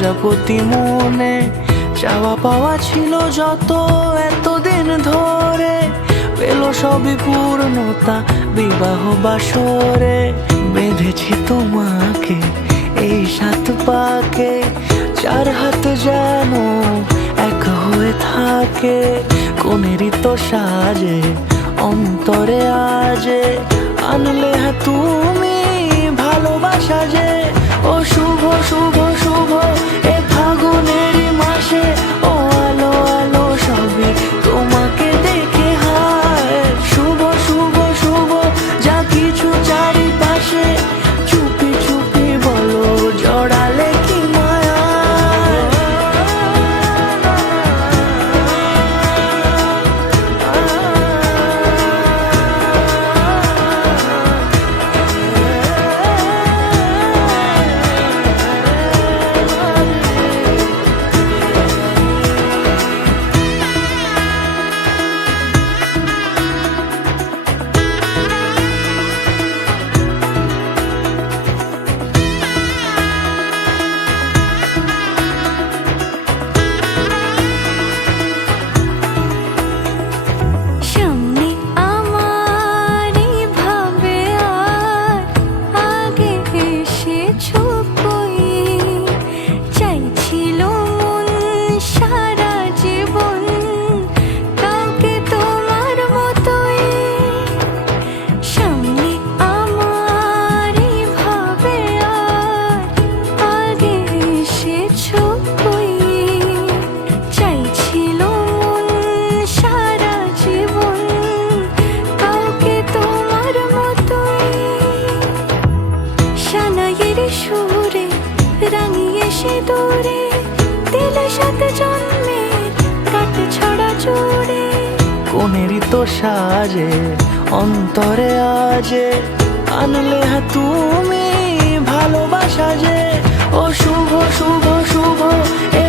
প্রজাপতি মনে চাওয়া পাওয়া ছিল যত এতদিন ধরে, পেল সবই পূর্ণতা বিবাহ বাসরে। বেঁধেছি তোমাকে এই 7 পাকে, 4 হাত যেন এক হয়ে থাকে। কোনেরই তো সাজে অন্তরে আজে, আনলে হ্যাঁ তুমি ভালোবাসা যে। ও শুভ শুভ শুভ এ ফাগুনেরই মাসে, ও আলো আলো সবে তোমাকে দেখে হায়। শুভ শুভ শুভ যা কিছু চারিপাশে, চুপি চুপি বলো জড়ালে কি মায়া। সুরে রাঙিয়ে সে দূরে দিলে 7 জন্মের কাট ছড়া জোড়ে। কোনেরই তো সাজে অন্তরে আজে, আনলে হ্যাঁ তুমি ভালোবাসা যে। ও শুভ শুভ শুভ এ